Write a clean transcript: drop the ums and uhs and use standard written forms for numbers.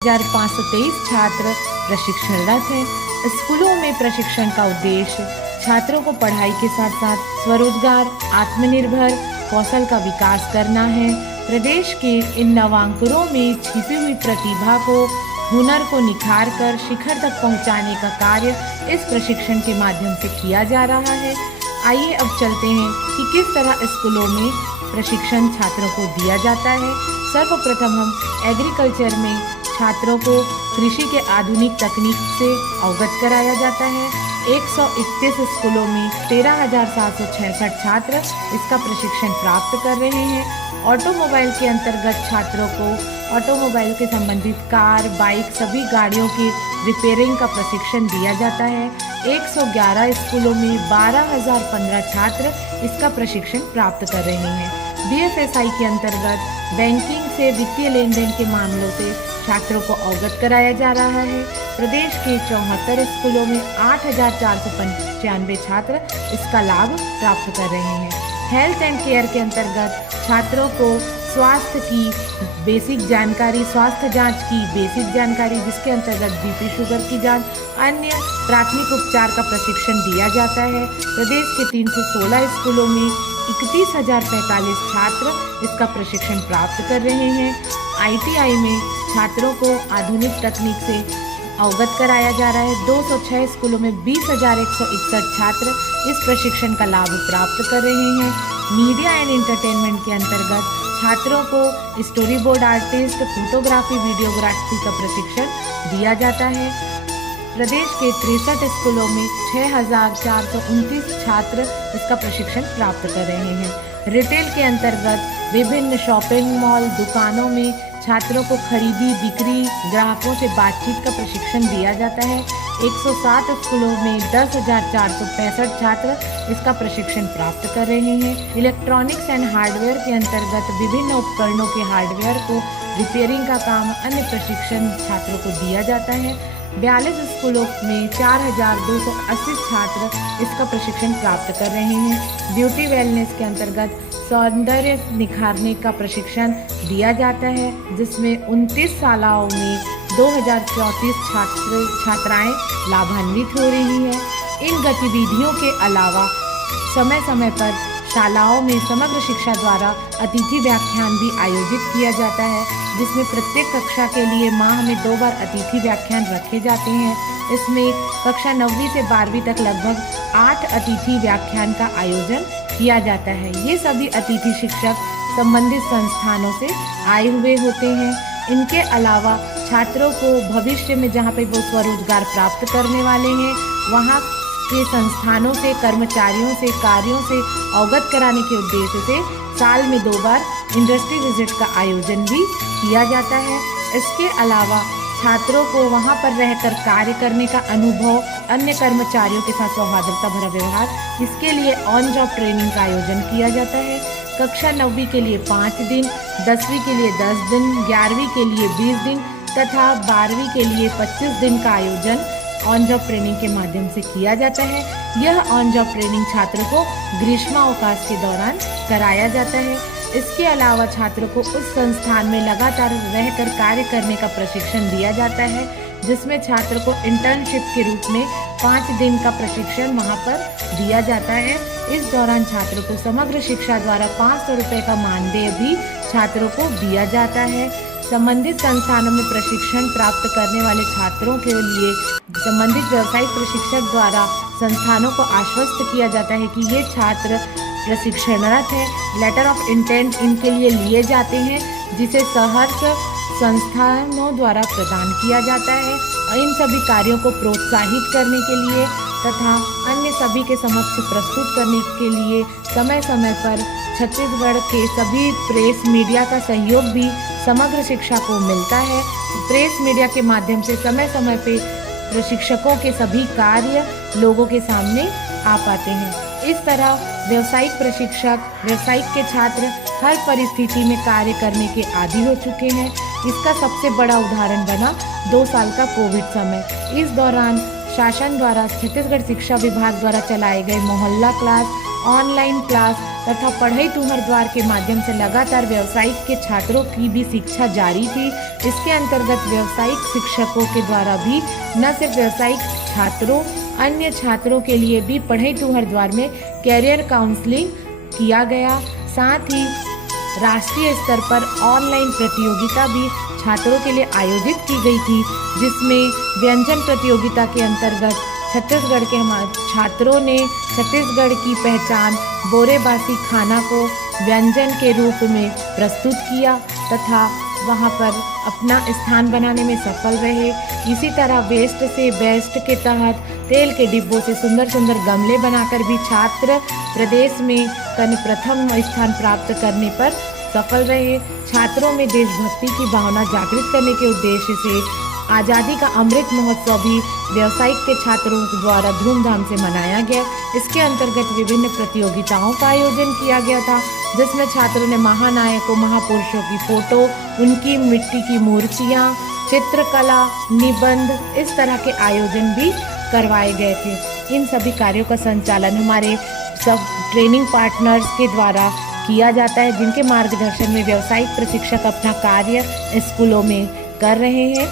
1523 छात्र प्रशिक्षणरत हैं। स्कूलों में प्रशिक्षण का उद्देश्य छात्रों को पढ़ाई के साथ साथ स्वरोजगार, आत्मनिर्भर कौशल का विकास करना है। प्रदेश के इन नवांकुरों में छिपी हुई प्रतिभा को, हुनर को निखार कर शिखर तक पहुंचाने का कार्य इस प्रशिक्षण के माध्यम से किया जा रहा है। आइए अब चलते हैं कि किस तरह स्कूलों में प्रशिक्षण छात्रों को दिया जाता है। सर्वप्रथम हम एग्रीकल्चर में छात्रों को कृषि के आधुनिक तकनीक से अवगत कराया जाता है। 131 स्कूलों में 13,766 छात्र इसका प्रशिक्षण प्राप्त कर रहे हैं। ऑटोमोबाइल के अंतर्गत छात्रों को ऑटोमोबाइल के संबंधित कार, बाइक, सभी गाड़ियों की रिपेयरिंग का प्रशिक्षण दिया जाता है। 111 स्कूलों में 12,015 छात्र इसका प्रशिक्षण प्राप्त कर रहे हैं। BFSI के अंतर्गत बैंकिंग से वित्तीय लेन देन के मामलों से छात्रों को अवगत कराया जा रहा है। प्रदेश के 74 स्कूलों में 8,495 छात्र इसका लाभ प्राप्त कर रहे हैं। हेल्थ एंड केयर के अंतर्गत छात्रों को स्वास्थ्य की बेसिक जानकारी, स्वास्थ्य जांच की बेसिक जानकारी, जिसके अंतर्गत BP शुगर की जांच, अन्य प्राथमिक उपचार का प्रशिक्षण दिया जाता है। प्रदेश के 316 स्कूलों में 31,045 छात्र इसका प्रशिक्षण प्राप्त कर रहे हैं। ITI में छात्रों को आधुनिक तकनीक से अवगत कराया जा रहा है। 206 स्कूलों में 20,161 छात्र इस प्रशिक्षण का लाभ प्राप्त कर रहे हैं। मीडिया एंड एंटरटेनमेंट के अंतर्गत छात्रों को story board artist, photography, videography का प्रशिक्षण दिया जाता है। प्रदेश के 63 स्कूलों में 6,429 छात्र इसका प्रशिक्षण प्राप्त कर रहे हैं। रिटेल के अंतर्गत विभिन्न शॉपिंग मॉल, दुकानों में छात्रों को खरीदी, बिक्री, ग्राहकों से बातचीत का प्रशिक्षण दिया जाता है। 107 स्कूलों में 10,465 छात्र इसका प्रशिक्षण प्राप्त कर रहे हैं। इलेक्ट्रॉनिक्स एंड हार्डवेयर के अंतर्गत विभिन्न उपकरणों के हार्डवेयर को रिपेयरिंग का काम, अन्य प्रशिक्षण छात्रों को दिया जाता है। 42 स्कूलों में 4,280 छात्र इसका प्रशिक्षण प्राप्त कर रहे हैं। ब्यूटी वेलनेस के अंतर्गत सौंदर्य निखारने का प्रशिक्षण दिया जाता है, जिसमें 29 शालाओं में 2,034 छात्राएं लाभान्वित हो रही हैं। इन गतिविधियों के अलावा समय समय पर शालाओं में समग्र शिक्षा द्वारा अतिथि व्याख्यान भी आयोजित किया जाता है, जिसमें प्रत्येक कक्षा के लिए माह में 2 बार अतिथि व्याख्यान रखे जाते हैं। इसमें कक्षा 9वीं से 12वीं तक लगभग 8 अतिथि व्याख्यान का आयोजन किया जाता है। ये सभी अतिथि शिक्षक संबंधित संस्थानों से आए हुए होते हैं। इनके अलावा छात्रों को भविष्य में जहाँ पे वो स्वरोजगार प्राप्त करने वाले हैं, वहाँ के संस्थानों से, कर्मचारियों से, कार्यों से अवगत कराने के उद्देश्य से साल में 2 बार इंडस्ट्री विजिट का आयोजन भी किया जाता है। इसके अलावा छात्रों को वहां पर रहकर कार्य करने का अनुभव, अन्य कर्मचारियों के साथ सौहार्दता भरा व्यवहार, इसके लिए ऑन जॉब ट्रेनिंग का आयोजन किया जाता है। कक्षा 9वीं के लिए 5 दिन, 10वीं के लिए 10 दिन, 11वीं के लिए 20 दिन तथा 12वीं के लिए 25 दिन का आयोजन ऑन जॉब ट्रेनिंग के माध्यम से किया जाता है। यह ऑन जॉब ट्रेनिंग छात्रों को ग्रीष्मावकाश के दौरान कराया जाता है। इसके अलावा छात्रों को उस संस्थान में लगातार रहकर कार्य करने का प्रशिक्षण दिया जाता है, जिसमें छात्र को इंटर्नशिप के रूप में 5 दिन का प्रशिक्षण वहाँ पर दिया जाता है। इस दौरान छात्रों को समग्र शिक्षा द्वारा 500 रुपये का मानदेय भी छात्रों को दिया जाता है। संबंधित संस्थानों में प्रशिक्षण प्राप्त करने वाले छात्रों के लिए संबंधित व्यावसायिक प्रशिक्षक द्वारा संस्थानों को आश्वस्त किया जाता है कि ये छात्र प्रशिक्षणरत है। लेटर ऑफ इंटेंट इनके लिए लिए जाते हैं, जिसे सहर्ष संस्थानों द्वारा प्रदान किया जाता है। और इन सभी कार्यों को प्रोत्साहित करने के लिए तथा अन्य सभी के समक्ष प्रस्तुत करने के लिए समय समय पर छत्तीसगढ़ के सभी प्रेस मीडिया का सहयोग भी समग्र शिक्षा को मिलता है। प्रेस मीडिया के माध्यम से समय समय पे प्रशिक्षकों के सभी कार्य लोगों के सामने आ पाते हैं। इस तरह व्यावसायिक प्रशिक्षक, व्यावसायिक के छात्र हर परिस्थिति में कार्य करने के आदी हो चुके हैं। इसका सबसे बड़ा उदाहरण बना 2 साल का कोविड समय। इस दौरान शासन द्वारा छत्तीसगढ़ शिक्षा विभाग द्वारा चलाए गए मोहल्ला क्लास, ऑनलाइन क्लास तथा पढ़ई तुहर द्वार के माध्यम से लगातार व्यावसायिक के छात्रों की भी शिक्षा जारी थी। इसके अंतर्गत व्यावसायिक शिक्षकों के द्वारा भी न सिर्फ व्यावसायिक छात्रों, अन्य छात्रों के लिए भी पढ़ई तुहर द्वार में कैरियर काउंसलिंग किया गया। साथ ही राष्ट्रीय स्तर पर ऑनलाइन प्रतियोगिता भी छात्रों के लिए आयोजित की गई थी, जिसमें व्यंजन प्रतियोगिता के अंतर्गत छत्तीसगढ़ के छात्रों ने छत्तीसगढ़ की पहचान बोरेबासी खाना को व्यंजन के रूप में प्रस्तुत किया तथा वहां पर अपना स्थान बनाने में सफल रहे। इसी तरह वेस्ट से बेस्ट के तहत तेल के डिब्बों से सुंदर सुंदर गमले बनाकर भी छात्र प्रदेश में प्रथम स्थान प्राप्त करने पर सफल रहे। छात्रों में देशभक्ति की भावना जागृत करने के उद्देश्य से आज़ादी का अमृत महोत्सव भी व्यावसायिक के छात्रों द्वारा धूमधाम से मनाया गया। इसके अंतर्गत विभिन्न प्रतियोगिताओं का आयोजन किया गया था, जिसमें छात्रों ने महानायकों, महापुरुषों की फोटो, उनकी मिट्टी की मूर्तियाँ, चित्रकला, निबंध, इस तरह के आयोजन भी करवाए गए थे। इन सभी कार्यों का संचालन हमारे सब ट्रेनिंग पार्टनर्स के द्वारा किया जाता है, जिनके मार्गदर्शन में व्यावसायिक प्रशिक्षक अपना कार्य स्कूलों में कर रहे हैं।